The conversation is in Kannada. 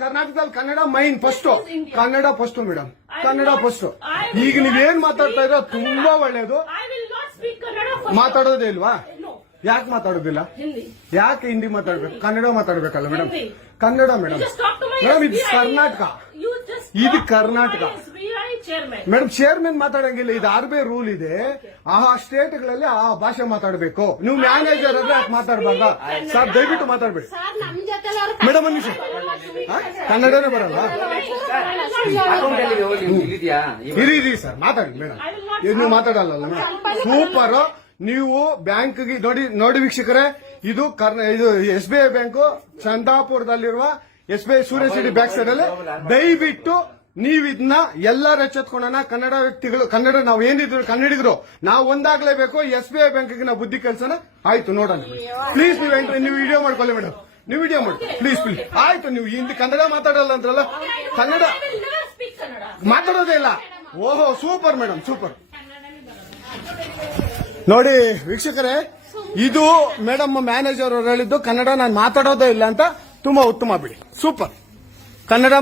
ಕರ್ನಾಟಕದಲ್ಲಿ Kannada main first, Kannada first madam, Kannada first. ಈಗ ನೀವೇನ್ ಮಾತಾಡ್ತಾ ಇರೋ ತುಂಬಾ ಒಳ್ಳೇದು. ಮಾತಾಡೋದೇ ಇಲ್ವಾ? ಯಾಕೆ ಮಾತಾಡೋದಿಲ್ಲ? ಯಾಕೆ ಹಿಂದಿ ಮಾತಾಡ್ಬೇಕು? ಕನ್ನಡ ಮಾತಾಡ್ಬೇಕಲ್ಲ ಮೇಡಮ್? ಕನ್ನಡ ಮೇಡಮ್. ಮೇಡಮ್ ಇದು ಕರ್ನಾಟಕ, ಇದು ಕರ್ನಾಟಕ ಮೇಡಮ್. ಚೇರ್ಮನ್ ಮಾತಾಡಂಗಿಲ್ಲ, ಇದು RBI ರೂಲ್ ಇದೆ. ಆ ಸ್ಟೇಟ್ಗಳಲ್ಲಿ ಆ ಭಾಷೆ ಮಾತಾಡಬೇಕು. ನೀವು ಮ್ಯಾನೇಜರ್ ಆದ್ರೆ ಯಾಕೆ ಮಾತಾಡಬಾರ್ದ? ಸರ್ ದಯವಿಟ್ಟು ಮಾತಾಡ್ಬೇಡಿ ಮೇಡಮ್. ಒಂದು ನಿಮಿಷ, ಕನ್ನಡನೇ ಬರಲ್ಲ? ಇರಿ ಸರ್, ಮಾತಾಡಿ ಮೇಡಮ್. ನೀವು ಮಾತಾಡಲ್ಲ ಸೂಪರ್. ನೀವು ಬ್ಯಾಂಕ್ಗೆ ನೋಡಿ ವೀಕ್ಷಕರೇ, ಇದು SBI ಬ್ಯಾಂಕು ಚಂದಾಪುರದಲ್ಲಿರುವ SBI ಸೂರ್ಯ ಸಿಟಿ ಬ್ಯಾಕ್ ಸೈಡ್ ಅಲ್ಲಿ. ದಯವಿಟ್ಟು ನೀವು ಇದನ್ನ ಎಲ್ಲರೂ ಎಚ್ಚೆತ್ಕೊಳ್ಳೋಣ. ಕನ್ನಡ ವ್ಯಕ್ತಿಗಳು, ಕನ್ನಡ ನಾವು ಏನಿದ್ರು ಕನ್ನಡಿಗರು ನಾವು ಒಂದಾಗ್ಲೇಬೇಕು. SBI ಬ್ಯಾಂಕ್ಗೆ ನಾವು ಬುದ್ಧಿ ಕಲ್ಸೋಣ. ಆಯ್ತು, ನೋಡೋಣ ಪ್ಲೀಸ್. ನೀವು ವಿಡಿಯೋ ಮಾಡ್ಕೊಳ್ಳಿ ಮೇಡಮ್, ನೀವು ವಿಡಿಯೋ ಮಾಡಿ ಪ್ಲೀಸ್. ಆಯ್ತು, ನೀವು ಹಿಂದಿ ಕನ್ನಡ ಮಾತಾಡಲ್ಲ ಅಂದ್ರಲ್ಲ, ಕನ್ನಡ ಮಾತಾಡೋದೇ ಇಲ್ಲ. ಓಹೋ, ಸೂಪರ್ ಮೇಡಮ್, ಸೂಪರ್. ನೋಡಿ ವೀಕ್ಷಕರೇ, ಇದು ಮೇಡಮ್ ಮ್ಯಾನೇಜರ್ ಅವರು ಹೇಳಿದ್ದು ಕನ್ನಡ ನಾನು ಮಾತಾಡೋದೇ ಇಲ್ಲ ಅಂತ. ತುಂಬಾ ಉತ್ತಮ ಬಿಡಿ, ಸೂಪರ್. ಕನ್ನಡ